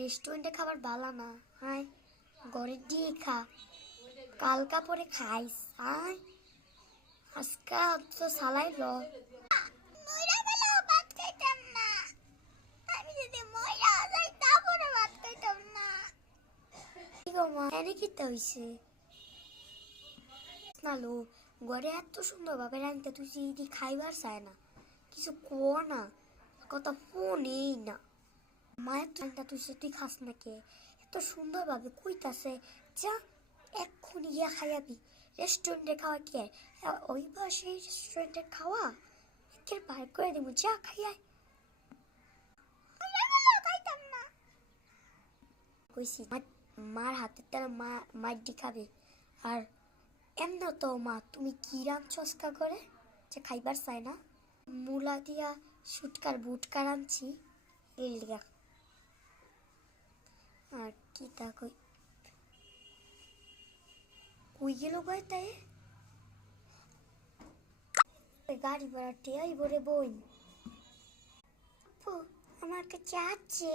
রেস্টুরেন্টে খাবার বালা না। হাই ঘরে দিয়ে খা, কালকা পরে খাইস। হাই আজকা তো সালাই ল। মইরা গেলেও ভাত খাইতাম না। আমি যদি মইরা যাই তারপরে ভাত খাইতাম না। কি গো মা, এনে খেতে হইছে না লো। ঘরে এত সুন্দর ভাবে রাঁধতে তুই যদি খাইবার চায় না, কিছু কো না, কথা ফোনেই না। মায়ের তো রান্না তুই খাস না কে? এত সুন্দর ভাবে কইতাছে যা এক্ষুনি গিয়া খাইয়াবি। রেস্টুরেন্টে খাওয়া কি আর ওই বা সেই রেস্টুরেন্টের খাওয়া একের বাইর করে দিব, যা খাইয়াই। মইরা গেলেও খাইতাম না। কইছি মার হাতের তারা মাইডি খাবে। আর এমন তো মা তুমি কি রাঁধছস্কা করে যে খাইবার চাই না? মূলা দিয়া শুটকার বুটকা রাঁধছি এই লিগা। আর কি তা কই কই গেল গয় তাই? গাড়ি ভাড়া টেয়াই ভরে বই। আপু আমাকে চাচ্ছে।